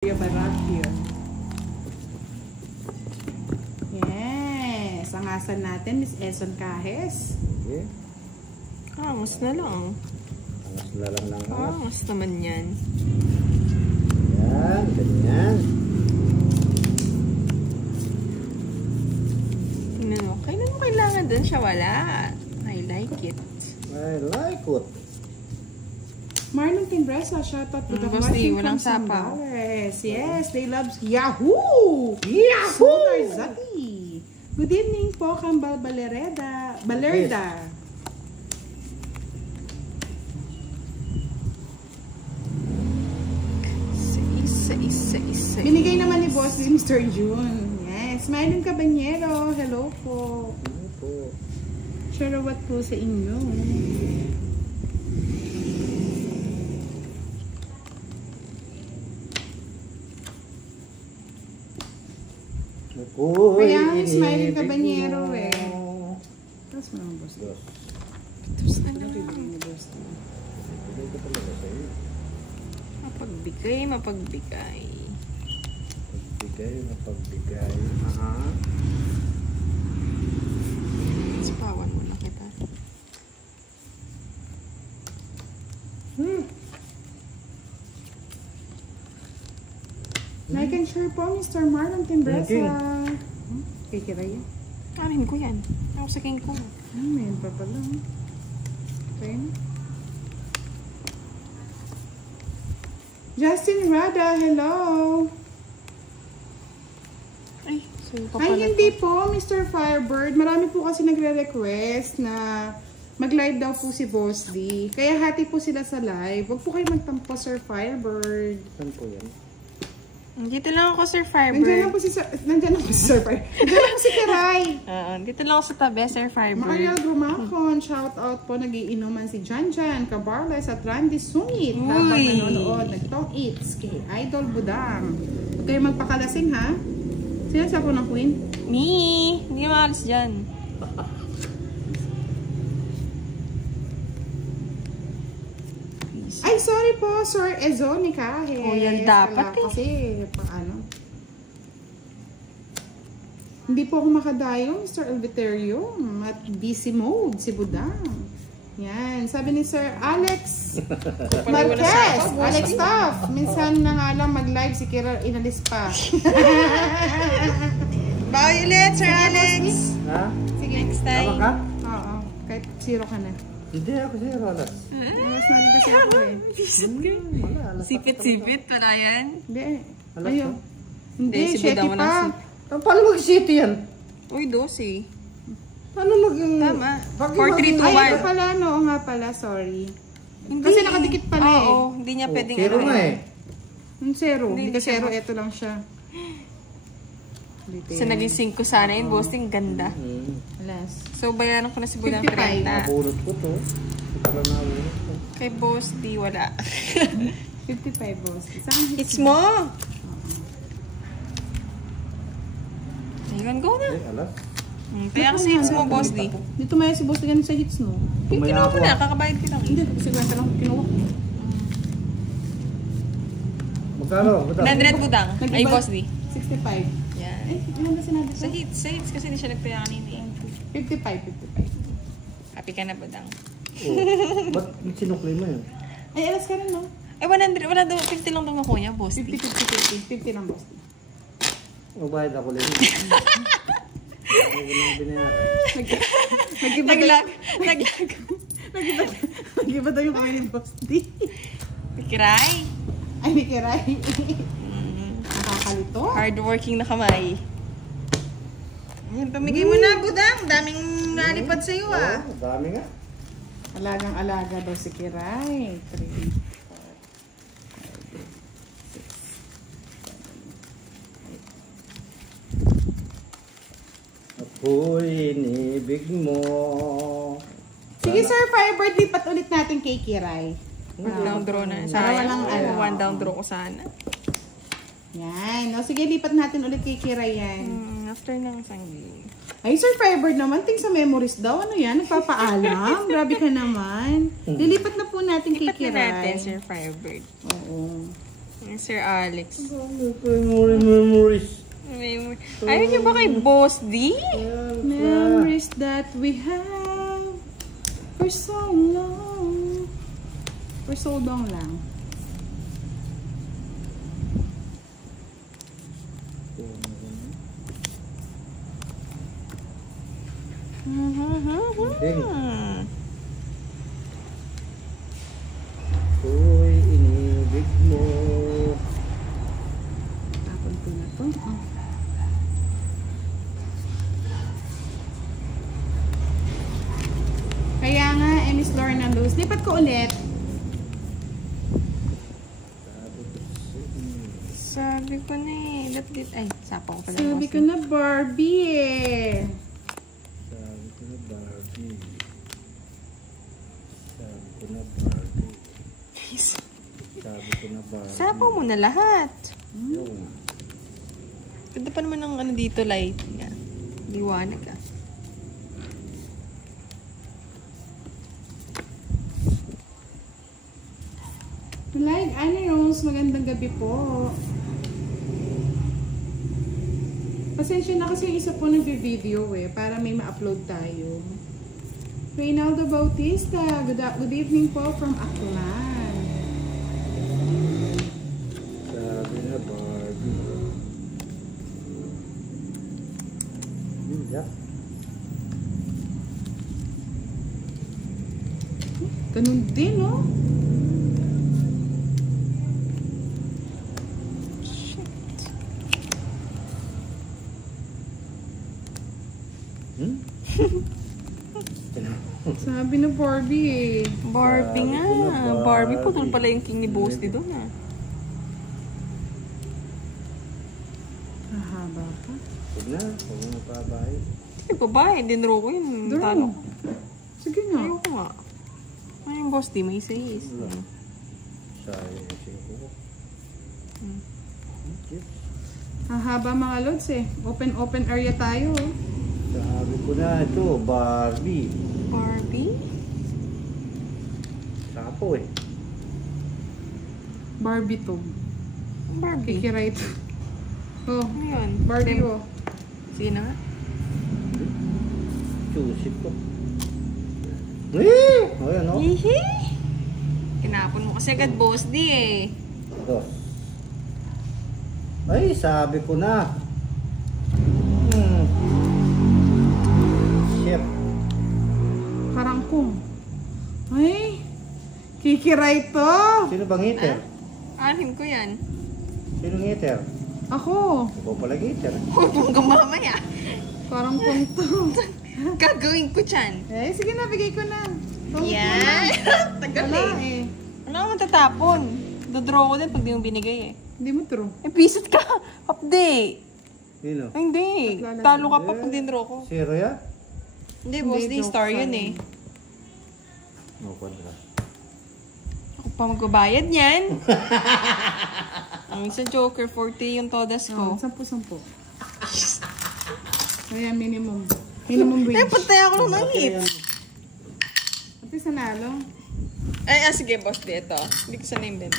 Barak here. Yes. Ang asan natin, Miss Eson Cajes. Okay. Angas na lang. Angas na lang lang. Angas naman yan. Yan, ganyan. Tingnan mo. Kailan mo kailangan dun siya? Wala. I like it. I like it. Marlon Timbresa, shout out to the Bossy, watching walang from sapaw. Sambales. Yes, they love Yahoo! Yahoo! Zati. Good evening po, Kambal Balereda. Balerda. Isa. Binigay naman ni Boss Mr. June. Yes, Marlon Cabanyero. Hello po. Ano po? Sharawat po sa inyo. Kaya ang Smiling Cabanyero eh. Tapos mo naman, Boss. Tapos ano? Mapagbigay. Mapagbigay. Aha. Sipawan mo na kita. Like and share po, Mr. Marlon Timbresa. Okay. Kikira yan. Amin ko yan. Ako sa king ko. Mayroon pa pala. Okay. Justin Rada, hello. Ay, sa'yo pa Ay, pala. hindi po, Mr. Firebird. Marami po kasi nagre-request na mag-live daw po si Boss D. Kaya hati po sila sa live. Huwag po kayo magtampo, Sir Firebird. Saan po yan? Dito lang ako, Sir Nandiyan lang Firebird. po si Sir Firebird. Nandiyan lang po si Kiray. Dito lang ako sa tabi, Sir Firebird. Maria Grumacon, shout out po, nagiinuman si Janjan Cabarles at Randy Sungit habang Uy. nanonood, nag-talk eats kay Idol Budang. Huwag kayo magpakalasing ha. Sino sa po ng Queen? Me! Hindi ka maalis dyan. Ay, sorry po, Sir Ezonica. Oh, yan dapat eh. Kasi, paano? Hindi po ako makadayo, Mr. Elviterio. At busy mode, si Budang. Yan. Sabi ni Sir Alex Marquez. Alex Staff. Minsan na nga lang mag-live si Kira inalis pa. Bye ulit, Sir Alex! Ha? Sige. Next Tama time. ka? Oo. Kahit zero ka na. Hindi ako siya, alas. Alas na rin kasi ako eh. Wala, alas. Sipit-sipit pala yan. Hindi. Alas Ayun. Hindi, Hindi, si Shetty Budang pa. Paano mag-city yan? Uy, 12. Paano mag- Tama. Bakit 4, 3, 2, Ay, 1. ito pala, no. Oo nga pala, sorry. Hindi. Kasi nakadikit pala eh. Oo, hindi niya pwedeng Zero nga eh. Yung zero. Hindi, Hindi kasi zero, ito lang siya. Dito So, naging 5 sana yun, boasting ganda. Alas. So, bayaran ko na si Budang 55. 30. Nabulot ko to. Para nabulot ko. Kay Boss D, wala. 55 boss. Isang It's mo! Ayun, go na. Eh, alas. Kaya kasi hits mo, Boss D. Dito may si boss ganun sa hits, no? Kinuha mo na, kakabayad ka lang. Hindi, kasi kwenta lang kinuha ko. Magkano? 100 Budang. Ay, Nag-iba? Boss D. 65. Yan. Ay, ilan ba sinabi Sa ko? hits kasi hindi siya nagpaya kanina eh. 55. Happy ka na, Budang. Oh, ba't sinukli mo yun? Ay, alas ka rin, no? Ay, 100, wala daw, 50 lang daw nakuha niya, Boss D. 50 lang boss. Magbayad ako lang. Ako lang binayaran. Naglag. Nag-iba daw yung kamay ni boss D. Kiray. Ay, may kiray. Nakakalito. Hardworking na kamay. Ayun, pamigay mo na, Budang. Daming nalipad sa'yo, ah. Oo, dami nga. Alagang-alaga daw si Kiray. 3, 4, 5, 6, 7, 8. Ako'y inibig mo. Sige, Sir Firebird, lipat ulit natin kay Kiray. Down draw na. Para walang Sayang. ano. One down draw ko sana. Yan. O, sige, lipat natin ulit kay Kiray yan. After ng isang game. Ay, Sir Firebird naman, ting sa memories daw. Ano yan? Nagpapaalam? Grabe ka naman. Lilipat na po natin kay Lipat na Kiray. natin, Sir Firebird. Oo. Sir Alex. Memories. Ayaw niyo ba kay Boss D? Memories that we have for so long. For so long lang. Uy, inibig mo. Tapon ko na to. Oh. Kaya nga, Miss Lorna Luz, lipat ko ulit. Sabi ko na eh. Ay, sapo ko pala. Sabi ko na Barbie eh. Sabi ko na Barbie. Sabi ko na Barbie. Sabi ko na Barbie. Sapo mo na lahat. Yun. Ganda pa naman ng ano dito, light. Yan. Liwanag ah. Like, Annie Rose, magandang gabi po. Pasensya na kasi yung isa po nag-video eh, para may ma-upload tayo. Reynaldo Bautista, good evening po from Aklan. Sabi na Barbie. Yeah. Ganun din, no? Sabi na Barbie eh. Barbie nga. Barbie, putol pala yung king ni Boss D doon ah. Hahaba pa. Huwag na. Huwag mo napabahay. Ay, babae. Dinro ko yun. Draw. Talo ko. Sige nga. Ayoko nga. Ay, yung Boss D, may sis. Sayang ko. Hahaba mga lods eh. Open area tayo. Oh. Sabi ko na ito, Barbie. Barbie? Sapo eh. Barbie to. Barbie? Kikiray to. Oh, Ano yun? Barbie oh. Sige na nga. Chusip ko. Eh! O yan o. Hihi! Kinapon mo kasi agad Boss D eh. Dos. Ay, sabi ko na. Chef. Karangkong. Ay, kikiray to. Sino bang hater? Anim ko yan. Sino hater? Ako. Ikaw pala hater. Huwag mong mamaya. Karangkong to. Gagawin ko dyan. Eh, sige na, bigay ko na. Tawag ko Yan. na. Tagal Wala eh. eh. Ano ka matatapon? Dodraw ko din pag di mo binigay eh. Hindi mo true. Eh, pisit ka. Update. Sino? Ay, hindi. Talo ka pa pag dindraw ko. Zero ya? Hindi, Boss D, joke star pa yun rin. eh. No, kwadra. Ako pa magbabayad niyan. Ang isa Joker, 40 yung todas Oh, ko. 10. Kaya minimum. Minimum Eh, wage. patay ako ng hits. At least nanalo. Ay, sige, Boss D, ito. Hindi ko sana invent.